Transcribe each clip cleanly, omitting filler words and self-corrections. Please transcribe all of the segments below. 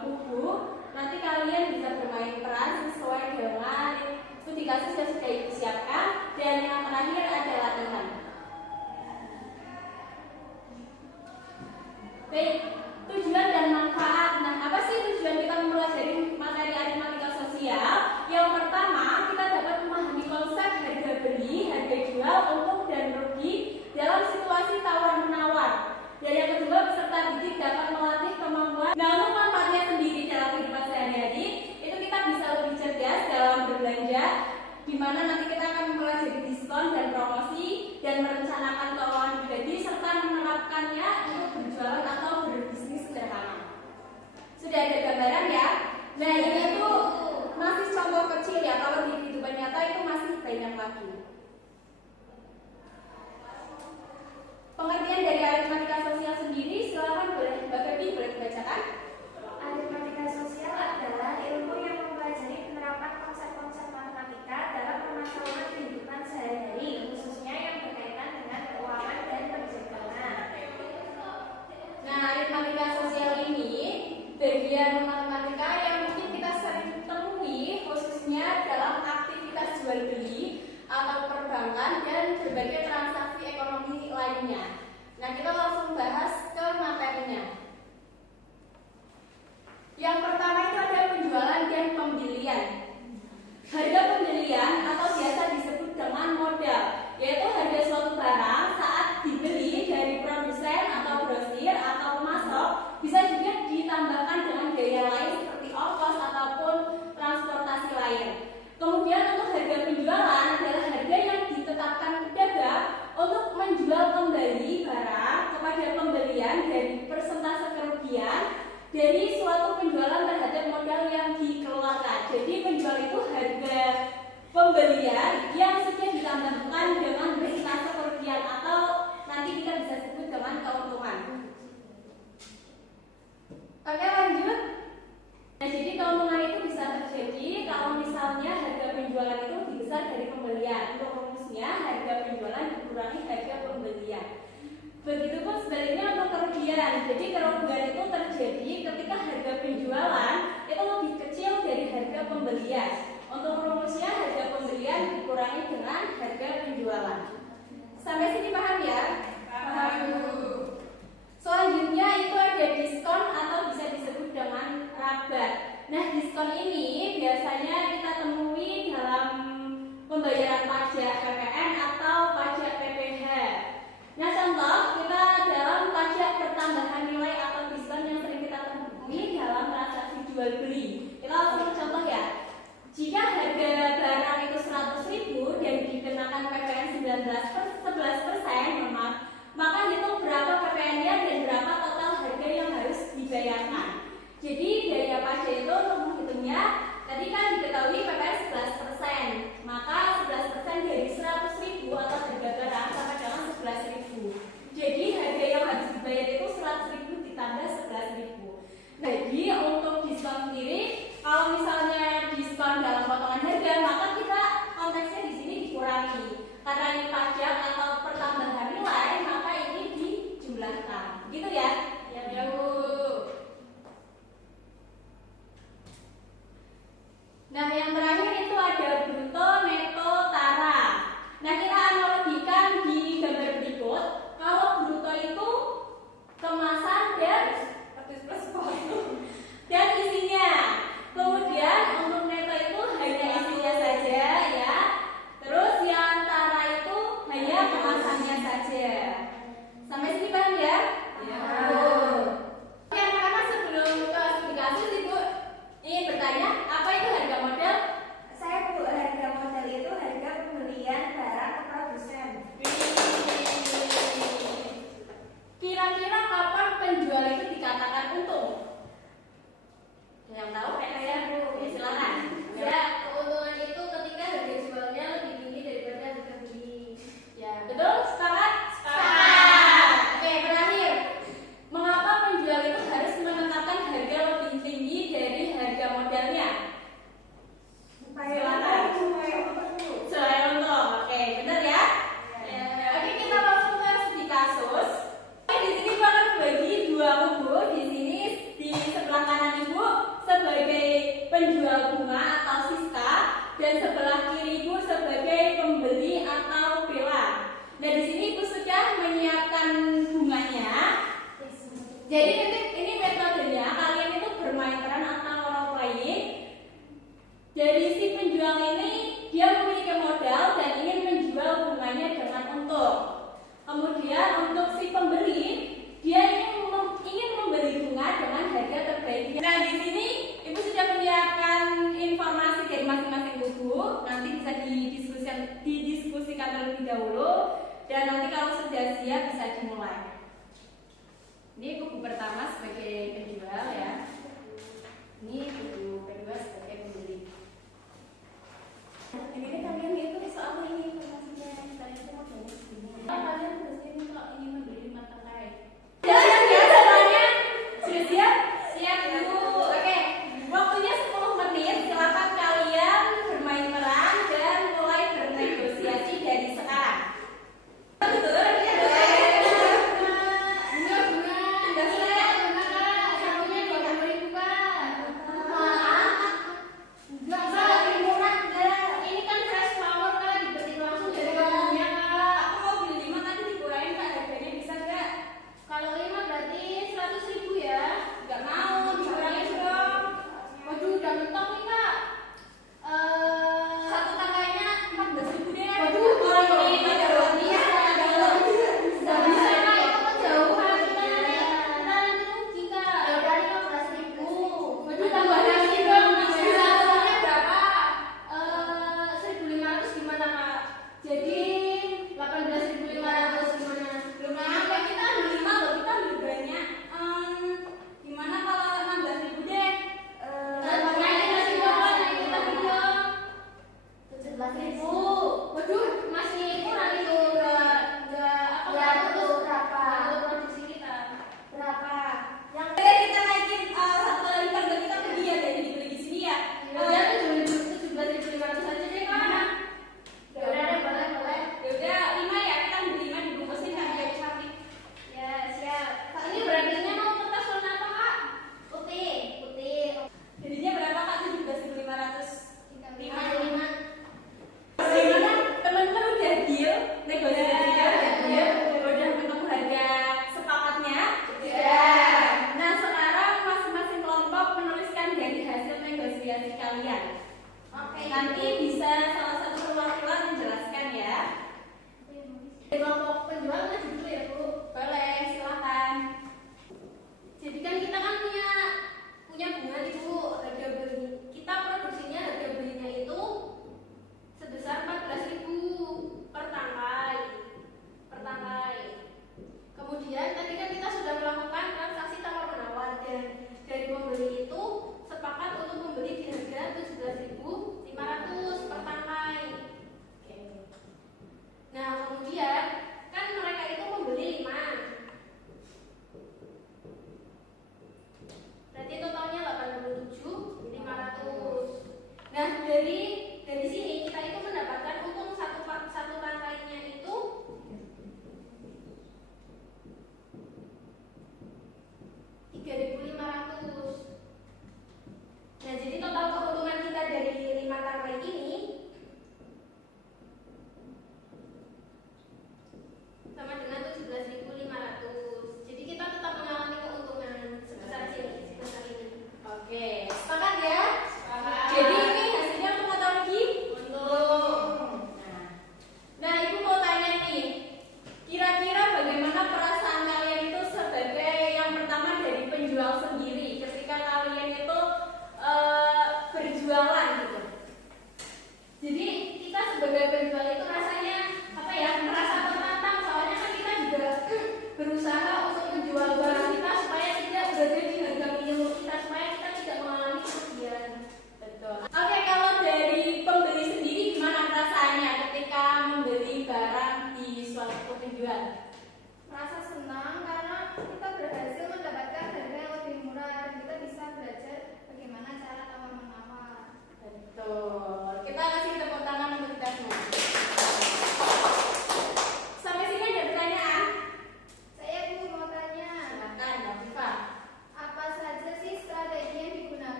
buku. Nanti kalian bisa bermain peran sesuai dengan studi kasus yang sudah Ibu siapkan. Dan yang terakhir ada latihan. Baik, tujuan dan manfaat. Nah, apa sih tujuan kita mempelajari materi aritmatika sosial? Yang pertama, kita dapat memahami konsep harga beli, harga jual, untung dan rugi dalam situasi tawar-menawar. Dan yang kedua, peserta didik dapat melatih kemampuan. Nah, untuk manfaatnya sendiri dalam kehidupan sehari-hari, itu kita bisa lebih cerdas dalam berbelanja, di mana nanti kita akan mempelajari diskon dan promosi dan merencanakan keuangan pribadi serta menerapkannya untuk berjualan atau berbisnis sederhana. Sudah ada gambaran ya? Nah, ini tuh masih contoh kecil ya, kalau di kehidupan nyata itu masih banyak lagi. Pengertian dari aritmatika sosial sendiri, silakan boleh Mbak Febi boleh dibacakan. Aritmatika sosial adalah ilmu yang mempelajari penerapan konsep-konsep matematika dalam permasalahan kehidupan sehari-hari, khususnya yang berkaitan dengan keuangan dan perdagangan. Nah, aritmatika sosial ini bagian matematika yang mungkin kita sering temui khususnya dalam aktivitas jual beli atau perbankan dan berbagai transaksi ekonomi lainnya. Nah, kita langsung bahas ke materinya. Yang pertama itu ada penjualan dan pembelian. Harga pembelian atau biasa disebut dengan modal, yaitu harga suatu barang saat dibeli dari produsen atau grosir atau pemasok, bisa juga ditambahkan dengan biaya lain seperti ongkos ataupun transportasi lain. Kemudian untuk harga penjualan adalah harga yang ditetapkan pedagang untuk menjual kembali barang kepada pembelian dari persentase kerugian dari suatu penjualan terhadap modal yang dikeluarkan. Jadi penjual itu harga pembelian yang sudah ditambahkan dengan persentase kerugian atau nanti kita bisa sebut dengan keuntungan. Oke, lanjut. Nah, jadi keuntungan itu bisa terjadi kalau misalnya harga penjualan itu lebih besar dari pembelian. Untuk rumusnya, harga penjualan dikurangi harga pembelian. Begitupun sebaliknya untuk kerugian. Jadi kerugian itu terjadi ketika harga penjualan itu lebih kecil dari harga pembelian. Untuk rumusnya, harga pembelian dikurangi dengan harga penjualan. Sampai sini paham ya? Paham. Selanjutnya itu ada diskon atau bisa disebut dengan rabat. Nah, diskon ini biasanya kita temui dalam pembayaran pajak PPN atau pajak PPh. Nah, contoh kita dalam pajak pertambahan nilai atau diskon yang sering kita temui dalam transaksi jual beli. Kita langsung contoh ya. Jika harga barang itu 100.000 dan dikenakan PPN 11%, maka hitung berapa PPN-nya dan berapa total Jadi ini metodenya kalian itu bermain peran atau role playing. Dari si penjual ini dia memiliki modal dan ingin menjual bunganya dengan untung. Kemudian untuk si pembeli dia ingin membeli bunga dengan harga terbaik. Nah di sini ibu sudah menyiapkan informasi dari masing-masing buku. Nanti bisa didiskusikan terlebih dahulu dan nanti kalau sudah siap bisa dimulai. Ini buku pertama sebagai penjual ya. Ini buku kedua sebagai pembeli. Ini kalian itu soal ini informasinya kalian itu mau banyak segini. Kalian terus ini kalau ingin membeli mata kain. Jalan ya semuanya. Sudah siap? Siap Bu. Oke. Waktunya 10 menit. Silakan kalian bermain peran dan mulai bernegosiasi dari sekarang. Betul. Bunga.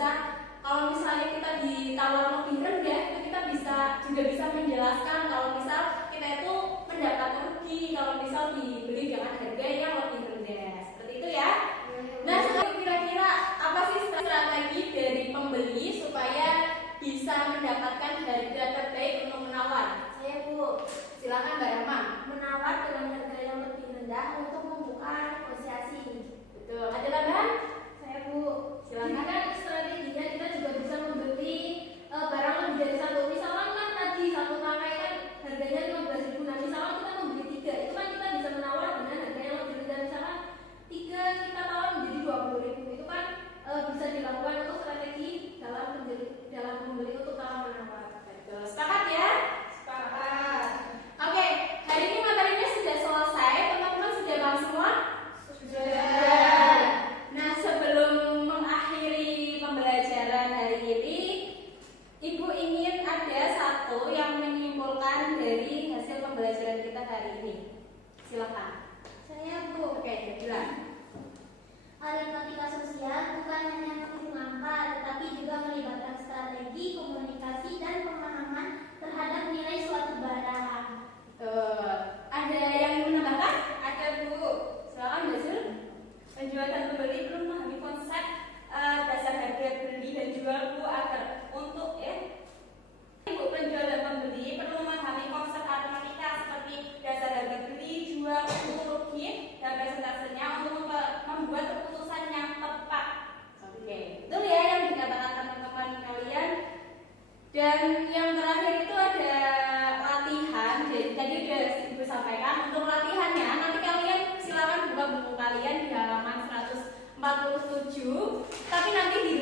bisa, kalau misalnya kita ditawar lebih rendah itu kita juga bisa menjelaskan kalau misal kita itu mendapat rugi kalau misal dibeli dengan harga yang lebih rendah. Seperti itu ya. Nah, sekarang kira-kira apa sih strategi dari pembeli supaya bisa mendapatkan harga terbaik untuk menawar? Saya Bu, Silakan Mbak Rama. menawar dengan harga yang lebih rendah untuk membuka negosiasi. Betul. Ada tambahan? Saya Bu, Silakan. kan strateginya kita juga bisa membeli barang lebih dari satu. Misalkan kan tadi satu pakai kan harganya 15.000. Nah, misalkan kita membeli 3, itu kan kita bisa menawar dengan harga yang lebih rendah. Misalkan 3 kita tawar menjadi 20.000. Itu kan bisa dilakukan untuk strategi dalam membeli untuk tawar menawar. Betul. Sepakat ya? Sepakat. Oke, hari ini materinya sudah selesai. Teman-teman sudah paham semua? Sudah. Nah, sebelum mengakhiri pembelajaran hari ini, Ibu ingin ada satu yang menyimpulkan dari hasil pembelajaran kita hari ini. Silakan. Saya Bu. Oke, bilang. Aritmatika sosial bukan hanya menghitung angka, tetapi juga melibatkan strategi, komunikasi, dan pemahaman terhadap nilai suatu barang. Ada yang mau menambahkan? Ada Bu. Silakan Mbak Zul. Penjual dan pembeli perlu memahami konsep dasar harga beli dan jual Bu agar untuk Ibu penjual dan pembeli perlu memahami konsep aritmatika seperti dasar harga beli, jual, untung rugi dan persentasenya untuk membuat keputusan yang tepat. Oke, betul ya yang dikatakan teman-teman kalian. Dan yang terakhir itu ada latihan. Tadi sudah Ibu sampaikan untuk latihannya. Nanti kalian silakan buka buku kalian di halaman 147. Tapi nanti di